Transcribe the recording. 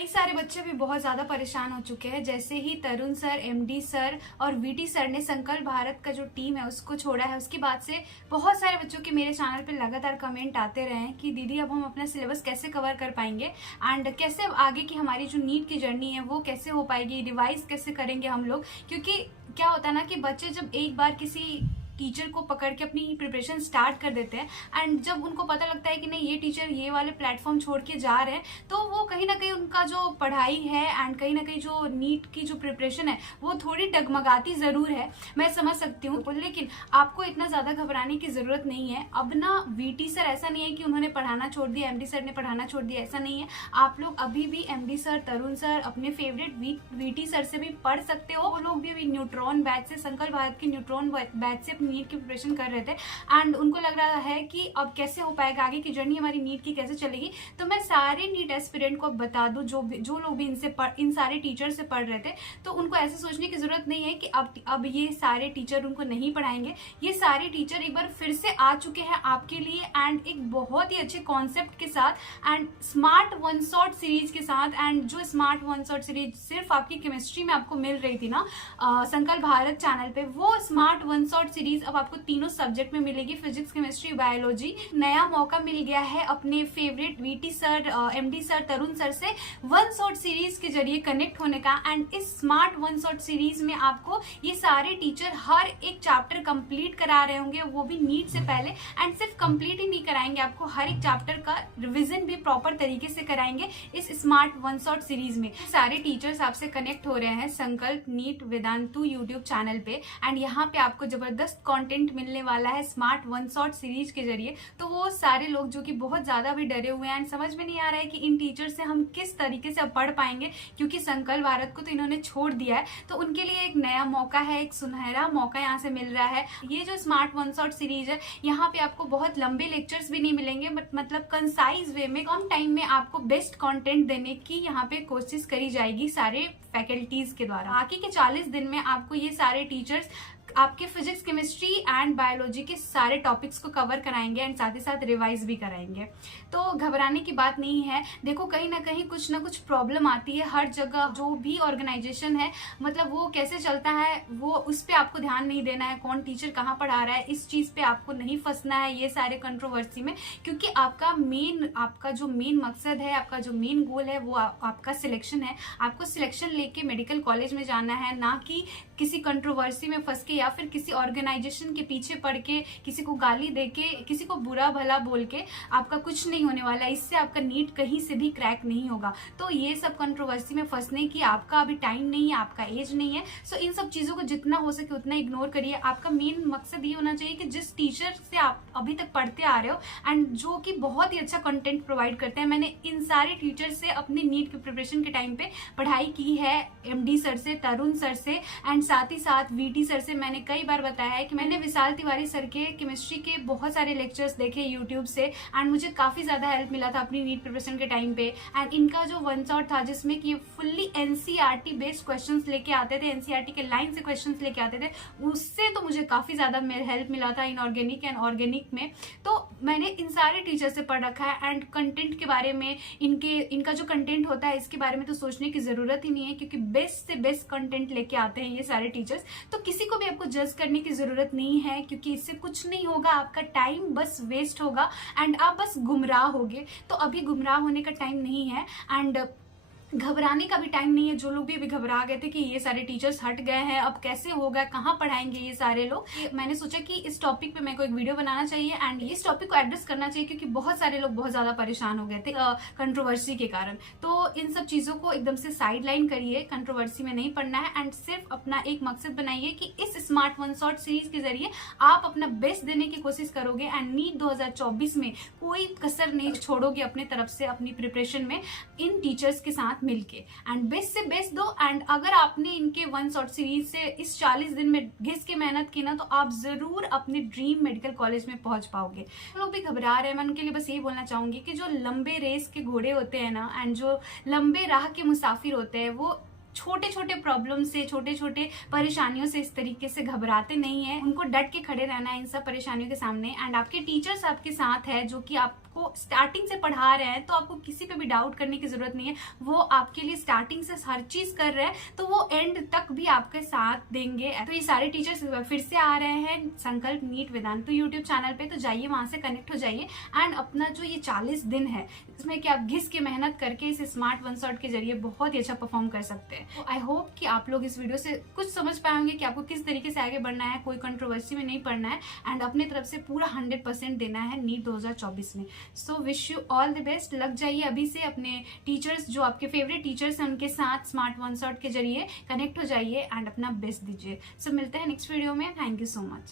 कई सारे बच्चे भी बहुत ज़्यादा परेशान हो चुके हैं। जैसे ही तरुण सर, एमडी सर और वीटी सर ने संकल्प भारत का जो टीम है उसको छोड़ा है, उसके बाद से बहुत सारे बच्चों के मेरे चैनल पे लगातार कमेंट आते रहे हैं कि दीदी अब हम अपना सिलेबस कैसे कवर कर पाएंगे एंड कैसे अब आगे की हमारी जो नीट की जर्नी है वो कैसे हो पाएगी, रिवाइज कैसे करेंगे हम लोग। क्योंकि क्या होता है ना कि बच्चे जब एक बार किसी टीचर को पकड़ के अपनी प्रिपरेशन स्टार्ट कर देते हैं एंड जब उनको पता लगता है कि नहीं ये टीचर ये वाले प्लेटफॉर्म छोड़ के जा रहे हैं, तो वो कहीं ना कहीं उनका जो पढ़ाई है एंड कहीं ना कहीं जो नीट की जो प्रिपरेशन है वो थोड़ी डगमगाती जरूर है, मैं समझ सकती हूँ। लेकिन आपको इतना ज्यादा घबराने की जरूरत नहीं है। अब ना वीटी सर ऐसा नहीं है कि उन्होंने पढ़ाना छोड़ दिया, एमडी सर ने पढ़ाना छोड़ दिया, ऐसा नहीं है। आप लोग अभी भी एमडी सर, तरुण सर, अपने फेवरेट वीटी सर से भी पढ़ सकते हो। वो लोग भी अभी न्यूट्रॉन बैच से, संकल्प भारत के न्यूट्रॉन बैच से नीट की प्रिपरेशन कर रहे थे एंड उनको लग रहा है कि अब कैसे हो पाएगा, आगे की जर्नी हमारी नीट की कैसे चलेगी। तो मैं सारे नीट एस्पिरेंट को बता दूं, जो लोग भी इन सारे टीचर से पढ़ रहे थे, तो उनको ऐसे सोचने की जरूरत नहीं है कि अब ये सारे टीचर उनको नहीं पढ़ाएंगे। ये सारे टीचर एक बार फिर से आ चुके हैं आपके लिए एंड एक बहुत ही अच्छे कॉन्सेप्ट के साथ and smart one shot series के साथ। एंड जो स्मार्ट वन शॉट सीरीज सिर्फ आपकी केमिस्ट्री में आपको मिल रही थी ना संकल्प भारत चैनल पे, वो स्मार्ट वन शॉट सीरीज अब आपको तीनों सब्जेक्ट में मिलेगी, फिजिक्स, केमिस्ट्री, बायोलॉजी। नया मौका मिल गया है अपने favourite VT sir, MD sir, Tarun sir से वन शॉट सीरीज के जरिए कनेक्ट होने का। एंड इस स्मार्ट वन शॉट सीरीज में आपको ये सारे टीचर हर एक चैप्टर कंप्लीट करा रहे होंगे, वो भी नीट से पहले। एंड सिर्फ कंप्लीट ही नहीं कराएंगे, आपको हर एक चैप्टर का रिविजन भी प्रॉपर तरीके से कराएंगे इस स्मार्ट वन शॉट सीरीज में। सारे टीचर्स आपसे कनेक्ट हो रहे हैं संकल्प नीट वेदांतु यूट्यूब चैनल पे एंड यहाँ पे आपको जबरदस्त कंटेंट मिलने वाला है स्मार्ट वन शॉट सीरीज के जरिए। तो वो सारे लोग जो कि बहुत ज्यादा भी डरे हुए हैं एंड समझ में नहीं आ रहा है कि इन टीचर से हम किस तरीके से अब पढ़ पाएंगे, क्योंकि संकल्प भारत को तो इन्होंने छोड़ दिया है, तो उनके लिए एक नया मौका है, एक सुनहरा मौका यहाँ से मिल रहा है। ये जो स्मार्ट वन शॉट सीरीज है, यहाँ पे आपको बहुत लंबे लेक्चर्स भी नहीं मिलेंगे, मतलब कंसाइज वे में कम टाइम में आपको बेस्ट कंटेंट देने की यहाँ पे कोशिश करी जाएगी सारे फैकल्टीज के द्वारा। बाकी के 40 दिन में आपको ये सारे टीचर्स आपके फिजिक्स, केमिस्ट्री एंड बायोलॉजी के सारे टॉपिक्स को कवर कराएंगे एंड साथ ही साथ रिवाइज भी कराएंगे। तो घबराने की बात नहीं है। देखो कहीं ना कहीं कुछ ना कुछ प्रॉब्लम आती है हर जगह, जो भी ऑर्गेनाइजेशन है मतलब वो कैसे चलता है वो उस पर आपको ध्यान नहीं देना है, कौन टीचर कहाँ पढ़ा रहा है इस चीज पे आपको नहीं फंसना है ये सारे कंट्रोवर्सी में। क्योंकि आपका जो मेन मकसद है, आपका जो मेन गोल है वो आपका सिलेक्शन है। आपको सिलेक्शन लेके मेडिकल कॉलेज में जाना है, ना कि किसी कंट्रोवर्सी में फंस के या फिर किसी ऑर्गेनाइजेशन के पीछे पड़ के, किसी को गाली दे के, किसी को बुरा भला बोल के आपका कुछ नहीं होने वाला है। इससे आपका नीट कहीं से भी क्रैक नहीं होगा। तो ये सब कंट्रोवर्सी में फंसने की आपका अभी टाइम नहीं है, आपका एज नहीं है। सो इन सब चीजों को जितना हो सके उतना इग्नोर करिए। आपका मेन मकसद ये होना चाहिए कि जिस टीचर से आप अभी तक पढ़ते आ रहे हो एंड जो कि बहुत ही अच्छा कंटेंट प्रोवाइड करते हैं, मैंने इन सारे टीचर से अपने नीट की प्रिपरेशन के टाइम पे पढ़ाई की है, एमडी सर से, तरुण सर से एंड साथ ही साथ वीटी सर से। मैंने कई बार बताया है कि मैंने विशाल तिवारी सर के केमिस्ट्री के बहुत सारे लेक्चर्स देखे यूट्यूब से एंड मुझे काफी ज्यादा हेल्प मिला था अपनी नीट प्रिपरेशन के टाइम पे। एंड इनका जो वन शॉट था जिसमें कि फुल्ली एनसीईआरटी बेस्ड क्वेश्चंस लेके आते थे, एनसीईआरटी के लाइन से क्वेश्चंस लेके आते थे, उससे तो मुझे काफी ज्यादा हेल्प मिला था इनऑर्गेनिक एंड ऑर्गेनिक में। तो मैंने इन सारे टीचर से पढ़ रखा है एंड कंटेंट के बारे में, इनका जो कंटेंट होता है इसके बारे में तो सोचने की जरूरत ही नहीं है, क्योंकि बेस्ट से बेस्ट कंटेंट लेके आते हैं ये सारे टीचर्स। तो किसी को भी आपको जज करने की जरूरत नहीं है, क्योंकि इससे कुछ नहीं होगा, आपका टाइम बस वेस्ट होगा एंड आप बस गुमराह होगे। तो अभी गुमराह होने का टाइम नहीं है एंड घबराने का भी टाइम नहीं है। जो लोग भी अभी घबरा गए थे कि ये सारे टीचर्स हट गए हैं, अब कैसे होगा, कहाँ पढ़ाएंगे ये सारे लोग, मैंने सोचा कि इस टॉपिक पे मेरे को एक वीडियो बनाना चाहिए एंड इस टॉपिक को एड्रेस करना चाहिए, क्योंकि बहुत सारे लोग बहुत ज्यादा परेशान हो गए थे कंट्रोवर्सी के कारण। तो इन सब चीजों को एकदम से साइड लाइन करिए, कंट्रोवर्सी में नहीं पढ़ना है एंड सिर्फ अपना एक मकसद बनाइए कि इस स्मार्ट वन शॉट सीरीज के जरिए आप अपना बेस्ट देने की कोशिश करोगे एंड नीट 2024 में कोई कसर नहीं छोड़ोगे अपनी तरफ से अपनी प्रिपरेशन में इन टीचर्स के साथ मिलके एंड बेस्ट से बेस्ट दो। एंड अगर आपने इनके वन शॉट सीरीज से इस 40 दिन में घिस के मेहनत की ना, तो आप जरूर अपने ड्रीम मेडिकल कॉलेज में पहुंच पाओगे। लोग भी घबरा रहे हैं, मैं उनके लिए बस यही बोलना चाहूंगी कि जो लंबे रेस के घोड़े होते हैं ना एंड जो लंबे राह के मुसाफिर होते हैं, वो छोटे छोटे प्रॉब्लम से, छोटे छोटे परेशानियों से इस तरीके से घबराते नहीं है। उनको डट के खड़े रहना है इन सब परेशानियों के सामने एंड आपके टीचर्स आपके साथ है जो कि आप आपको स्टार्टिंग से पढ़ा रहे हैं तो आपको किसी पे भी डाउट करने की जरूरत नहीं है। वो आपके लिए स्टार्टिंग से हर चीज कर रहे हैं, तो वो एंड तक भी आपके साथ देंगे। तो ये सारे टीचर्स फिर से आ रहे हैं संकल्प नीट वेदांतु यूट्यूब चैनल पे, तो जाइए वहां से कनेक्ट हो जाइए एंड अपना जो ये 40 दिन है इसमें कि आप घिस के मेहनत करके इस स्मार्ट वन शॉट के जरिए बहुत ही अच्छा परफॉर्म कर सकते हैं। तो आई होप कि आप लोग इस वीडियो से कुछ समझ पाए होंगे कि आपको किस तरीके से आगे बढ़ना है, कोई कंट्रोवर्सी में नहीं पड़ना है एंड अपनी तरफ से पूरा 100% देना है नीट 2024 में। So wish you all the best. लग जाइए अभी से अपने टीचर्स, जो आपके फेवरेट टीचर्स हैं उनके साथ स्मार्ट वन शॉट के जरिए कनेक्ट हो जाइए एंड अपना बेस्ट दीजिए। सो मिलते हैं नेक्स्ट वीडियो में। Thank you so much.